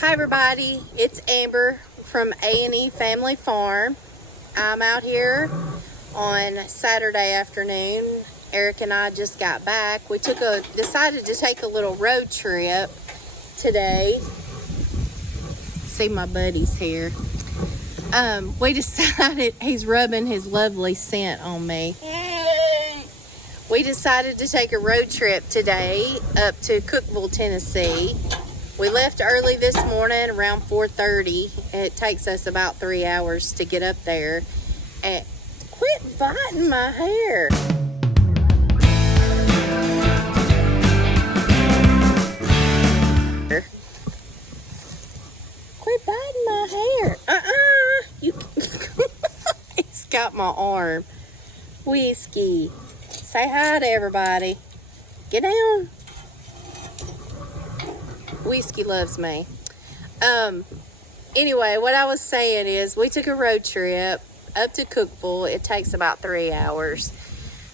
Hi everybody, it's Amber from A&E Family Farm. I'm out here on Saturday afternoon. Eric and I just got back. We decided to take a little road trip today. See my buddies here. We decided, he's rubbing his lovely scent on me. We decided to take a road trip today up to Cookeville, Tennessee. We left early this morning around 4:30. It takes us about 3 hours to get up there. And quit biting my hair. Quit biting my hair. You. He's got my arm. Whiskey. Say hi to everybody. Get down. Whiskey loves me. Anyway, what I was saying is we took a road trip up to Cookeville. It takes about 3 hours.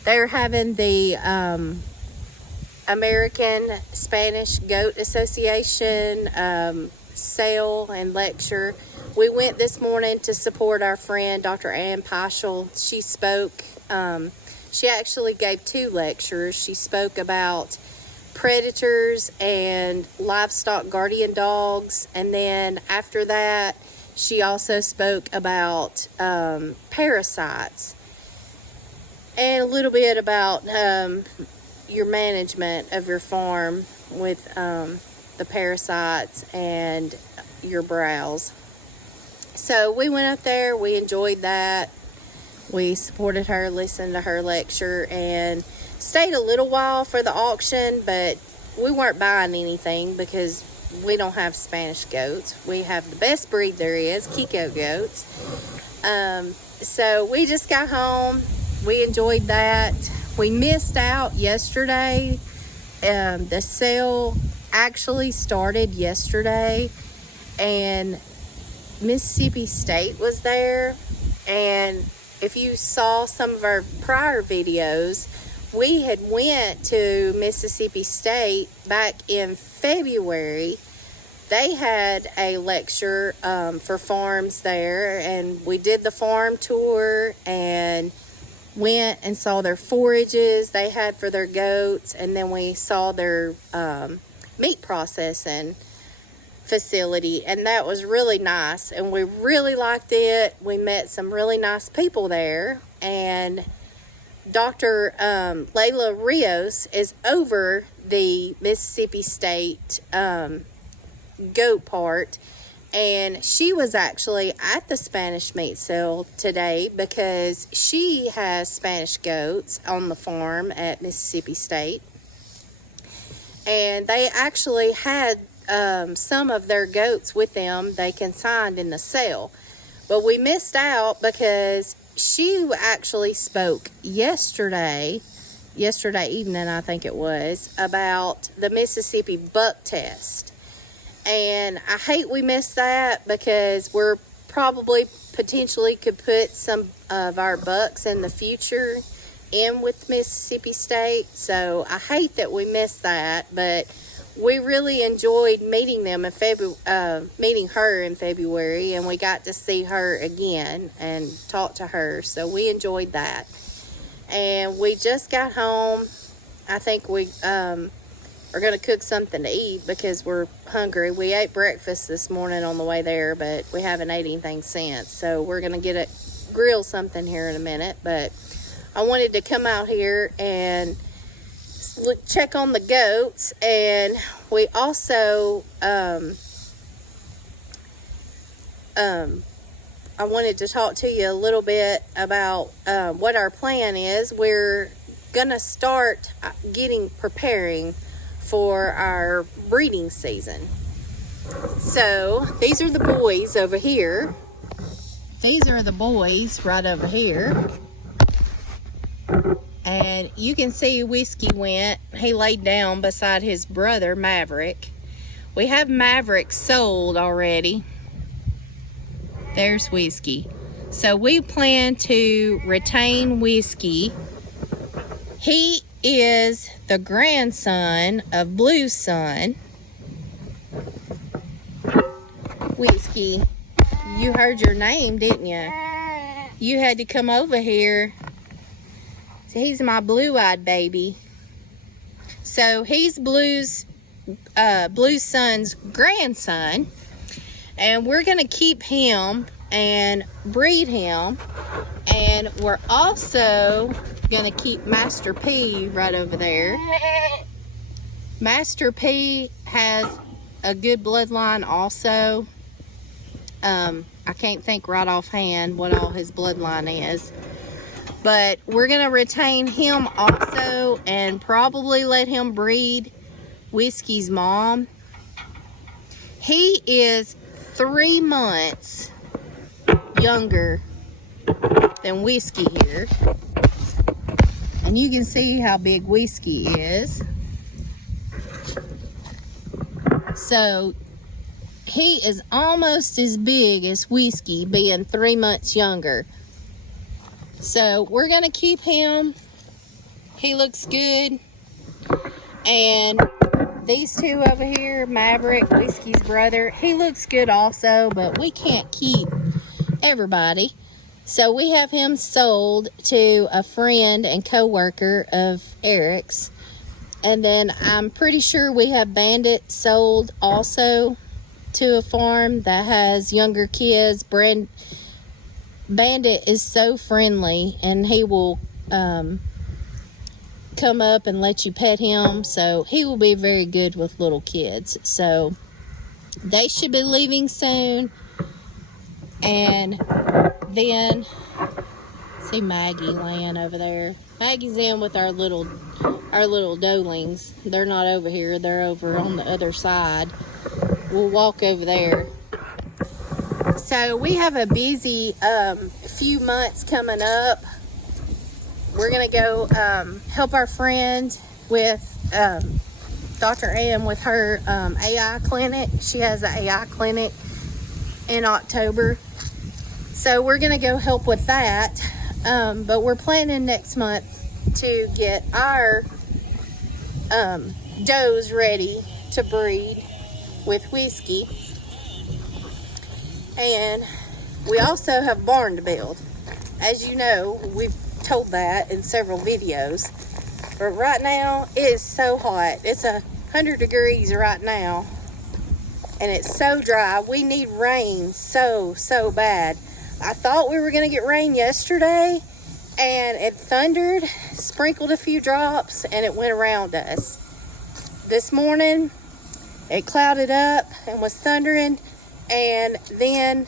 They're having the American Spanish Goat Association sale and lecture. We went this morning to support our friend Dr.An Peischel. She spoke. She actually gave 2 lectures. She spoke about predators and livestock guardian dogs, and then after that she also spoke about parasites and a little bit about your management of your farm with the parasites and your browse. So we went up there, we enjoyed that, we supported her, listened to her lecture, and stayed a little while for the auction, but we weren't buying anything because we don't have Spanish goats. We have the best breed there is, Kiko Goats. So we just got home. We enjoyed that. We missed out yesterday. The sale actually started yesterday, and Mississippi State was there. And if you saw some of our prior videos, we had went to Mississippi State back in February. They had a lecture for farms there, and we did the farm tour and went and saw their forages they had for their goats, and then we saw their meat processing facility, and that was really nice, and we really liked it. We met some really nice people there, and Dr. Layla Rios is over the Mississippi State goat part, and she was actually at the Spanish meat sale today because she has Spanish goats on the farm at Mississippi State, and they actually had some of their goats with them they consigned in the sale, but we missed out because she actually spoke yesterday evening, I think it was, about the Mississippi buck test. And I hate we missed that because we're probably potentially could put some of our bucks in the future in with Mississippi State. So I hate that we missed that, but we really enjoyed meeting them in meeting her in February, and we got to see her again and talk to her. So we enjoyed that. And we just got home. I think we are going to cook something to eat because we're hungry. We ate breakfast this morning on the way there, but we haven't ate anything since. So we're going to grill something here in a minute. But I wanted to come out here and check on the goats, and we also I wanted to talk to you a little bit about what our plan is. We're gonna start preparing for our breeding season. So these are the boys over here. These are the boys right over here. And you can see Whiskey went. He laid down beside his brother, Maverick. We have Maverick sold already. There's Whiskey. So we plan to retain Whiskey. He is the grandson of Blue's son. Whiskey, you heard your name, didn't you? You had to come over here. So he's my blue-eyed baby. So he's Blue's son's grandson, and we're gonna keep him and breed him, and we're also gonna keep Master P right over there. Master P has a good bloodline also. I can't think right offhand what all his bloodline is, but we're gonna retain him also and probably let him breed Whiskey's mom. He is 3 months younger than Whiskey here, and you can see how big Whiskey is. So he is almost as big as Whiskey, being 3 months younger. So we're gonna keep him. He looks good. And these two over here, Maverick, Whiskey's brother, he looks good also, but we can't keep everybody. So we have him sold to a friend and co-worker of Eric's. And then I'm pretty sure we have Bandit sold also to a farm that has younger kids. Bandit is so friendly, and he will come up and let you pet him, so he will be very good with little kids. So they should be leaving soon. And then see Maggie laying over there. Maggie's in with our little doelings. They're not over here, they're over on the other side. We'll walk over there. So we have a busy few months coming up. We're gonna go help our friend with Dr.An with her AI clinic. She has an AI clinic in October. So we're gonna go help with that. But we're planning next month to get our does ready to breed with Whiskey. And we also have barn to build. As you know, we've told that in several videos. But right now, it is so hot. It's 100 degrees right now. And it's so dry. We need rain so bad. I thought we were going to get rain yesterday. And it thundered, sprinkled a few drops, and it went around us. This morning, it clouded up and was thundering, and then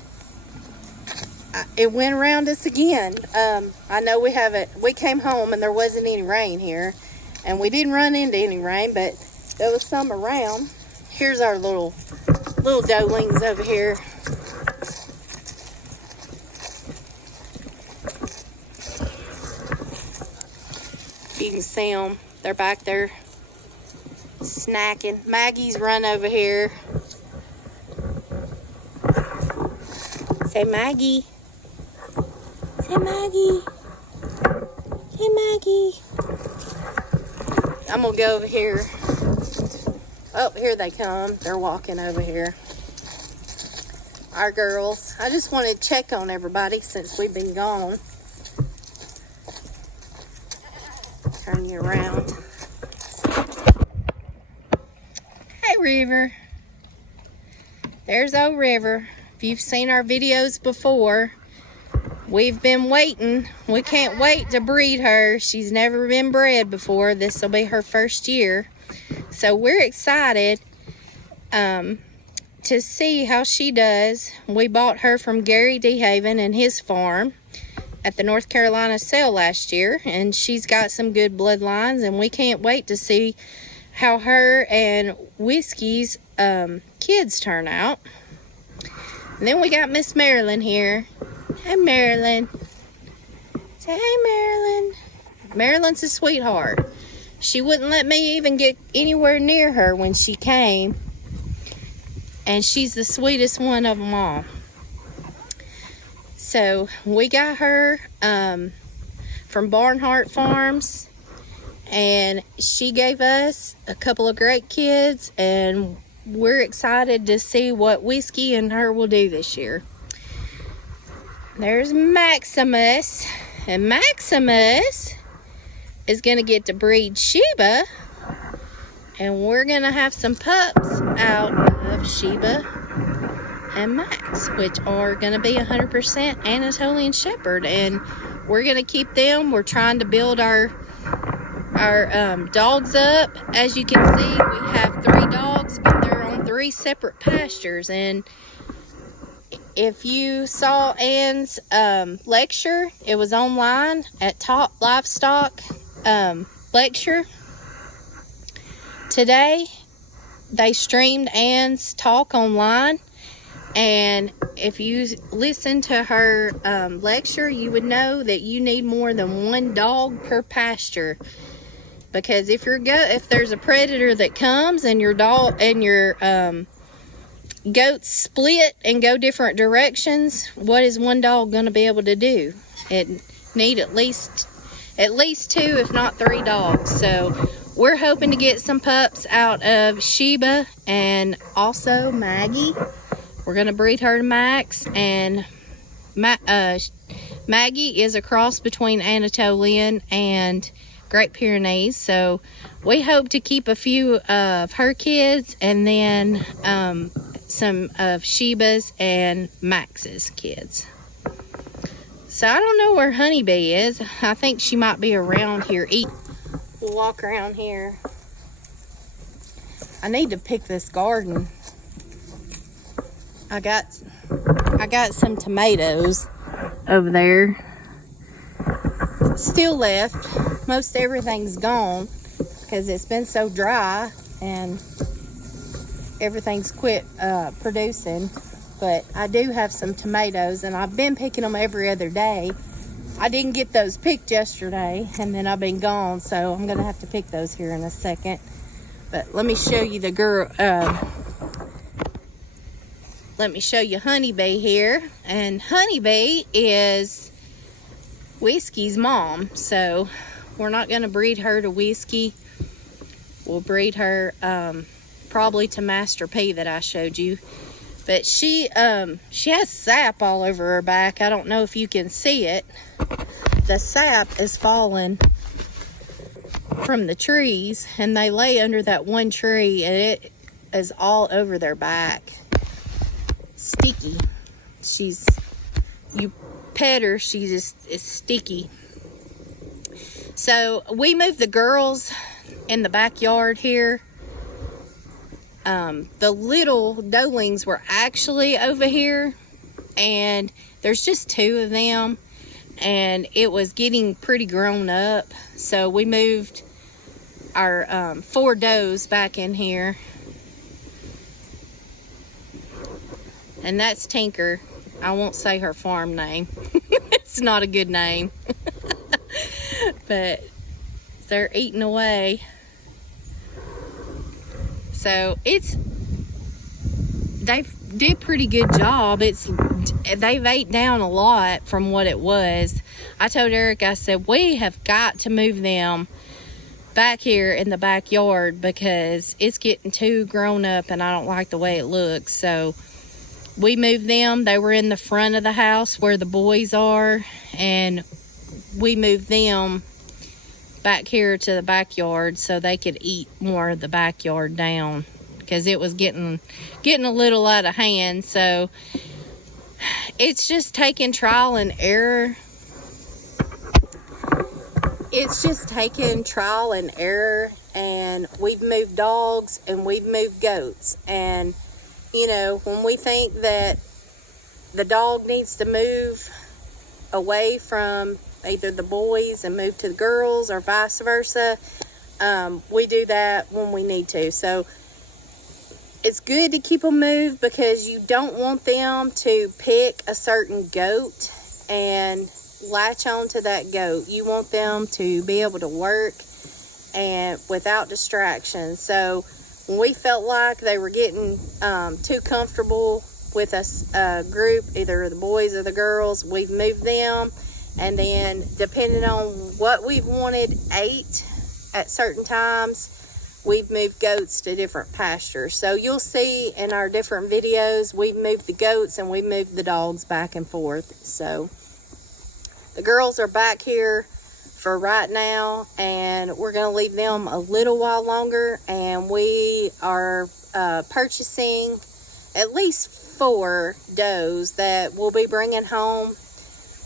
it went around us again. I know we came home and there wasn't any rain here, and we didn't run into any rain, but there was some around. Here's our little doelings over here. You can see them. They're back there snacking. Maggie's run over here. Say Maggie. Say Maggie. Hey Maggie. I'm gonna go over here. Oh, here they come. They're walking over here. Our girls. I just wanted to check on everybody since we've been gone. Turn you around. Hey River. There's old River. If you've seen our videos before, we've been waiting. We can't wait to breed her. She's never been bred before. This will be her first year. So we're excited to see how she does. We bought her from Gary DeHaven and his farm at the North Carolina sale last year, and she's got some good bloodlines, and we can't wait to see how her and Whiskey's kids turn out. And then we got Miss Marilyn here. Hey Marilyn. Say hey Marilyn. Marilyn's a sweetheart. She wouldn't let me even get anywhere near her when she came, and she's the sweetest one of them all. So we got her from Barnhart Farms, and she gave us a couple of great kids, and we're excited to see what Whiskey and her will do this year. There's Maximus, and Maximus is going to get to breed Sheba, and we're going to have some pups out of Sheba and Max, which are going to be 100% Anatolian Shepherd, and we're going to keep them. We're trying to build our dogs up. As you can see, we have 3 dogs, but they're on 3 separate pastures. And if you saw Ann's lecture, it was online at Top Livestock lecture. Today, they streamed Ann's talk online, and if you listen to her lecture, you would know that you need more than 1 dog per pasture. Because if there's a predator that comes and your dog and your goats split and go different directions, what is 1 dog going to be able to do? It need at least 2, if not 3 dogs. So we're hoping to get some pups out of Sheba and also Maggie. We're going to breed her to Max, and Maggie is a cross between Anatolian and Great Pyrenees. So we hope to keep a few of her kids, and then some of Sheba's and Max's kids. So I don't know where Honeybee is. I think she might be around here. We'll walk around here. I need to pick this garden. I got some tomatoes over there. Still left. Most everything's gone because it's been so dry and everything's quit producing. But I do have some tomatoes, and I've been picking them every other day. I didn't get those picked yesterday, and then I've been gone, so I'm gonna have to pick those here in a second. But let me show you the girl. Let me show you Honeybee here, and Honeybee is Whiskey's mom. So we're not gonna breed her to Whiskey. We'll breed her probably to Master P that I showed you. But she has sap all over her back. I don't know if you can see it. The sap is falling from the trees, and they lay under that one tree, and it is all over their back. Sticky. You pet her, she just is sticky. So we moved the girls in the backyard here. The little doelings were actually over here, and there's just 2 of them, and it was getting pretty grown up. So we moved our 4 does back in here, and that's Tinker. I won't say her farm name. It's not a good name. But they're eating away. So they did pretty good job. They've ate down a lot from what it was. I told Eric, I said, we have got to move them back here in the backyard because it's getting too grown up and I don't like the way it looks. So we moved them. They were in the front of the house where the boys are, and we moved them back here to the backyard so they could eat more of the backyard down because it was getting a little out of hand. So it's just taking trial and error. And we've moved dogs and we've moved goats, and you know, when we think that the dog needs to move away from either the boys and move to the girls or vice versa, we do that when we need to. So it's good to keep them moved because you don't want them to pick a certain goat and latch on to that goat. You want them to be able to work and without distractions. So when we felt like they were getting too comfortable with a group, either the boys or the girls, we've moved them. And then depending on what we've wanted ate at certain times, we've moved goats to different pastures. So you'll see in our different videos, we've moved the goats and we've moved the dogs back and forth. So the girls are back here for right now, and we're going to leave them a little while longer, and we are purchasing at least 4 does that we'll be bringing home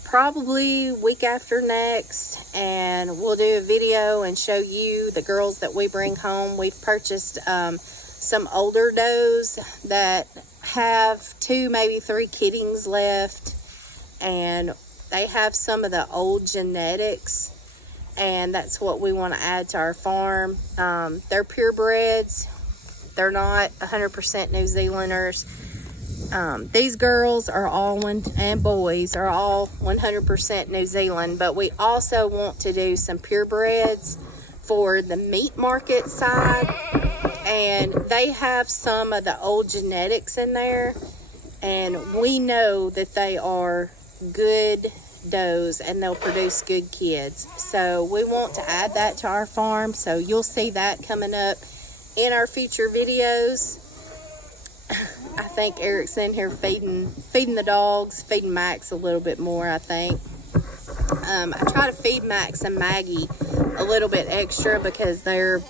probably week after next, and we'll do a video and show you the girls that we bring home. We've purchased some older does that have 2, maybe 3 kittings left, and they have some of the old genetics, and that's what we want to add to our farm. They're purebreds. They're not 100% New Zealanders. These girls are all, and boys are all 100% New Zealand, but we also want to do some purebreds for the meat market side, and they have some of the old genetics in there, and we know that they are good does and they'll produce good kids. So we want to add that to our farm, so you'll see that coming up in our future videos. I think Eric's in here feeding the dogs, feeding Max a little bit more, I think. I try to feed Max and Maggie a little bit extra because they're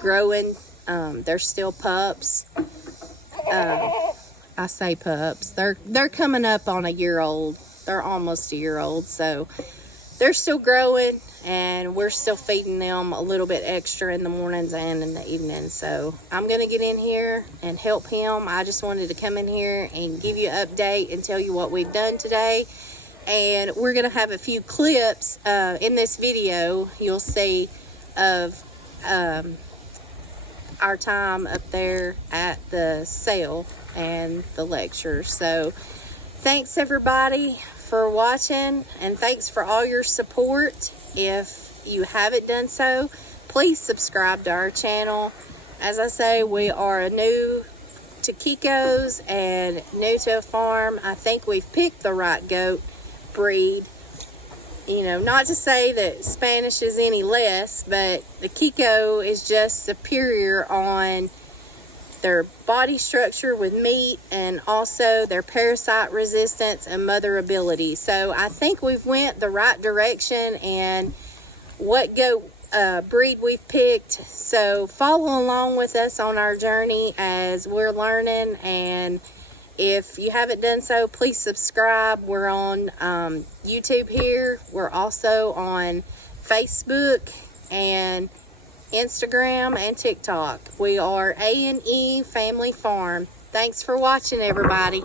growing. They're still pups. I say pups. They're coming up on a year old. They're almost a year old, so they're still growing, and we're still feeding them a little bit extra in the mornings and in the evenings. So I'm going to get in here and help him. I just wanted to come in here and give you an update and tell you what we've done today. And we're going to have a few clips in this video you'll see of our time up there at the sale and the lecture. So thanks everybody for watching, and thanks for all your support. If you haven't done so, please subscribe to our channel. As I say, we are new to Kiko's and new to a farm. I think we've picked the right goat breed. You know, not to say that Spanish is any less, but the Kiko is just superior on their body structure with meat, and also their parasite resistance and motherability. So I think we've went the right direction in what goat breed we've picked. So follow along with us on our journey as we're learning, and if you haven't done so, please subscribe. We're on YouTube here. We're also on Facebook and Instagram and TikTok. We are A&E Family Farm. Thanks for watching, everybody.